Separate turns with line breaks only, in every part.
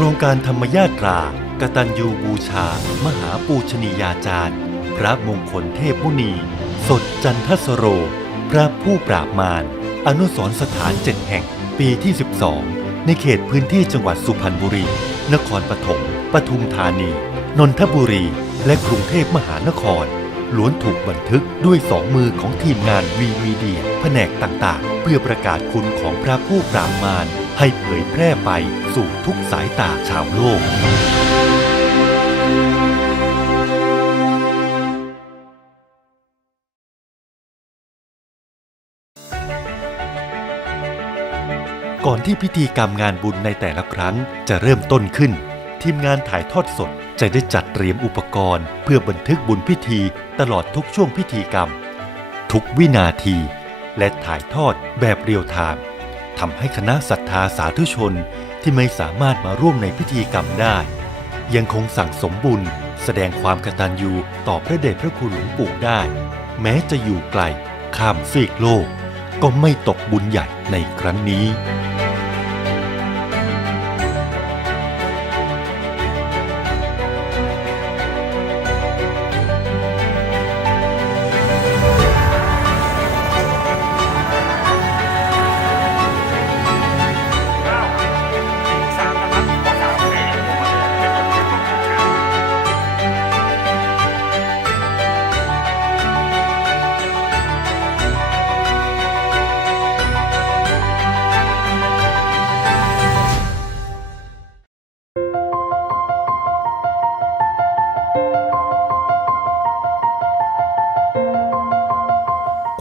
ครงการธรรมยาตรากตัญญูบูชา มหาปูชนียาจารย์ พระมงคลเทพมุนี สดจันทสโร พระผู้ปราบมาร อนุสรสถานเจ็ดแห่ง ปีที่ 12 ในเขตพื้นที่จังหวัดสุพรรณบุรี นครปฐม ปทุมธานี นนทบุรี และกรุงเทพมหานคร ล้วนถูกบันทึกด้วยสองมือของทีมงานวีมีเดียแผนกต่างๆ เพื่อประกาศคุณของพระผู้ปราบมาร ให้เผยแพร่ไปสู่ทุกสายตาชาวโลกก่อนที่พิธีกรรมงานบุญในแต่ละครั้งจะเริ่มต้นขึ้น ทีมงานถ่ายทอดสดจะได้จัดเตรียมอุปกรณ์ เพื่อบันทึกบุญพิธีตลอดทุกช่วงพิธีกรรม ทุกวินาที และถ่ายทอดแบบเรียลไทม์ ทำให้คณะศรัทธาสาธุชนที่ไม่สามารถมาร่วมในพิธีกรรมได้ ยังคงสั่งสมบุญแสดงความกตัญญูต่อพระเดชพระคุณหลวงปู่ได้ แม้จะอยู่ไกลข้ามซีกโลก ก็ไม่ตกบุญใหญ่ในครั้งนี้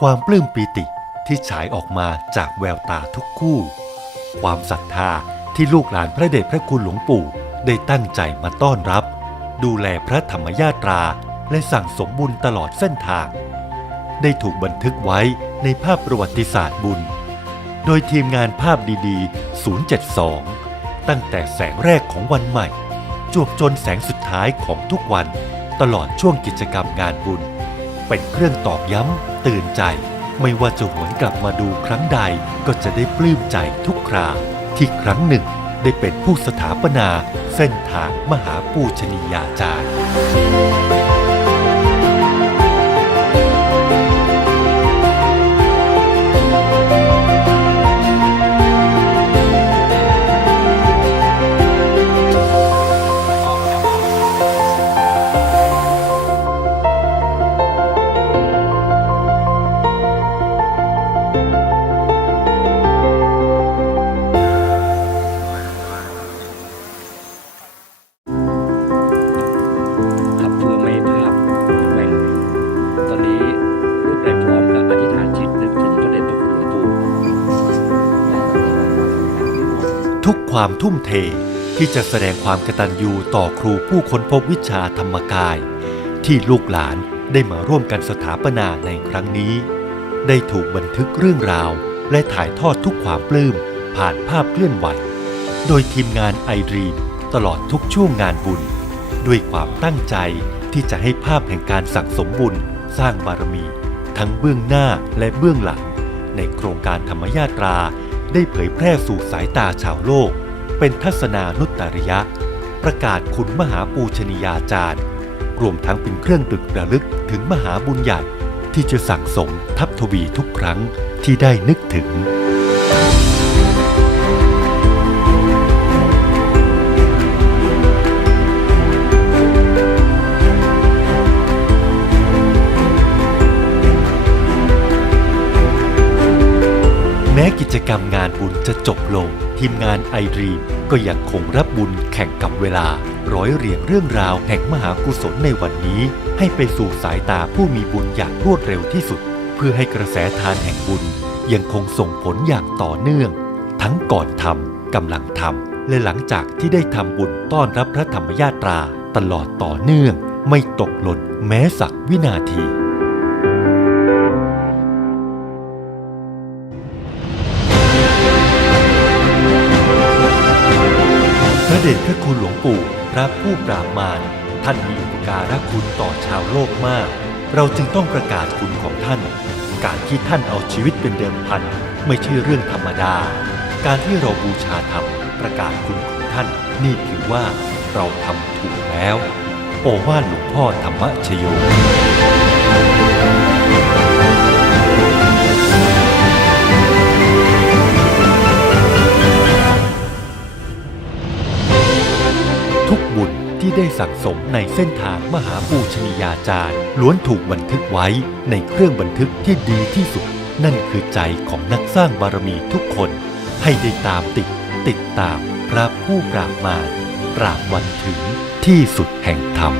ค
วามปลื้มปีติที่ฉายออกมาจากแววตาทุกคู่ ความศรัทธาที่ลูกหลานพระเดชพระคุณหลวงปู่ได้ตั้งใจมาต้อนรับ ดูแลพระธรรมยาตราและสั่งสมบุญตลอดเส้นทาง ได้ถูกบันทึกไว้ในภาพประวัติศาสตร์บุญ โดยทีมงานภาพดีๆ 072 ตั้งแต่แสงแรกของวันใหม่ จวบจนแสงสุดท้ายของทุกวันตลอดช่วงกิจกรรมงานบุญ เป็นเครื่องตอกย้ำตื่นใจ ไม่ว่าจะหวนกลับมาดูครั้งใดก็จะได้ปลื้มใจทุกครา ที่ครั้งหนึ่งได้เป็นผู้สถาปนา เส้นทางมหาปูชนียาจารย์ ทุกความทุ่มเทที่จะแสดงความกตัญญูต่อครูผู้ค้นพบวิชาธรรมกาย ที่ลูกหลานได้มาร่วมกันสถาปนาในครั้งนี้ ได้ถูกบันทึกเรื่องราว และถ่ายทอดทุกความปลื้มผ่านภาพเคลื่อนไหว โดยทีมงานไอรีตลอดทุกช่วงงานบุญ ด้วยความตั้งใจที่จะให้ภาพแห่งการสั่งสมบุญสร้างบารมี ทั้งเบื้องหน้าและเบื้องหลัง ในโครงการธรรมยาตรา ได้เผยแพร่สู่สายตาชาวโลก เป็นทัศนานุตริยะ ประกาศคุณมหาปูชนียาจารย์ รวมทั้งเป็นเครื่องตึกระลึกถึงมหาบุญญาที่จะสั่งสมทับทวีทุกครั้งที่ได้นึกถึง กิจกรรมงานบุญจะจบลง ทีมงานไอรีมก็ยังคงรับบุญแข่งกับเวลา ร้อยเรียงเรื่องราวแห่งมหากุศลในวันนี้ ให้ไปสู่สายตาผู้มีบุญอย่างรวดเร็วที่สุด เพื่อให้กระแสทานแห่งบุญ ยังคงส่งผลอย่างต่อเนื่อง ทั้งก่อนทำกำลังทำและหลังจากที่ได้ทำบุญต้อนรับพระธรรมยาตรา ตลอดต่อเนื่อง ไม่ตกหล่นแม้สักวินาที เดชพระคุณหลวงปู่พระผู้ปราบมารท่านมีอุปการะคุณต่อชาวโลกมาก เราจึงต้องประกาศคุณของท่าน การที่ท่านเอาชีวิตเป็นเดิมพันไม่ใช่เรื่องธรรมดา การที่เราบูชาธรรมประกาศคุณของท่าน นี่ถือว่าเราทำถูกแล้ว โอวาทหลวงพ่อธรรมชโย ได้สั่งสมในเส้นทางมหาปูชนียาจารย์ ล้วนถูกบันทึกไว้ในเครื่องบันทึกที่ดีที่สุด นั่นคือใจของนักสร้างบารมีทุกคน ให้ได้ตามติด ติดตามพระผู้ปราบมารปราบวันถึงที่สุดแห่งธรรม